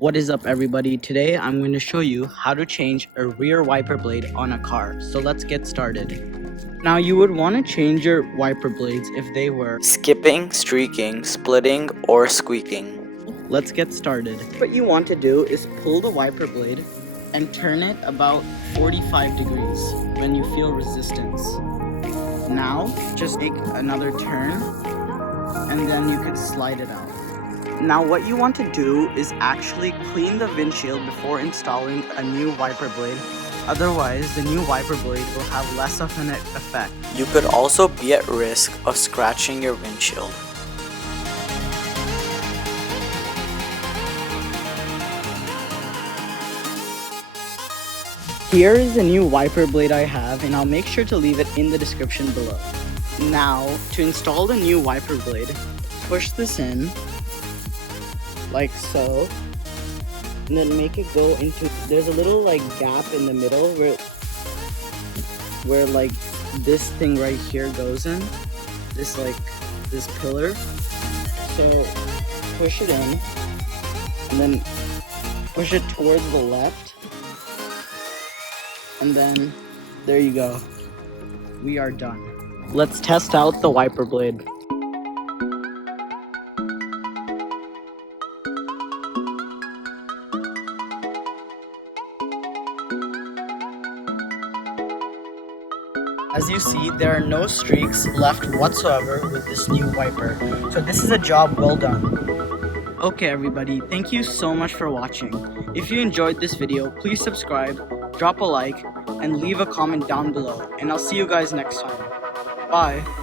What is up, everybody? Today I'm going to show you how to change a rear wiper blade on a car. So let's get started. Now you would want to change your wiper blades if they were skipping, streaking, splitting, or squeaking. Let's get started. What you want to do is pull the wiper blade and turn it about 45 degrees when you feel resistance. Now just take another turn and then you can slide it out. Now what you want to do is actually clean the windshield before installing a new wiper blade. Otherwise, the new wiper blade will have less of an effect. You could also be at risk of scratching your windshield. Here is the new wiper blade I have, and I'll make sure to leave it in the description below. Now, to install the new wiper blade, push this in like so, and then make it go into, there's a little like gap in the middle where like this thing right here goes in, this pillar. So push it in and then push it towards the left, and then there you go, we are done. Let's test out the wiper blade. As you see, there are no streaks left whatsoever with this new wiper. So this is a job well done. Okay everybody, thank you so much for watching. If you enjoyed this video, please subscribe, drop a like, and leave a comment down below. And I'll see you guys next time. Bye!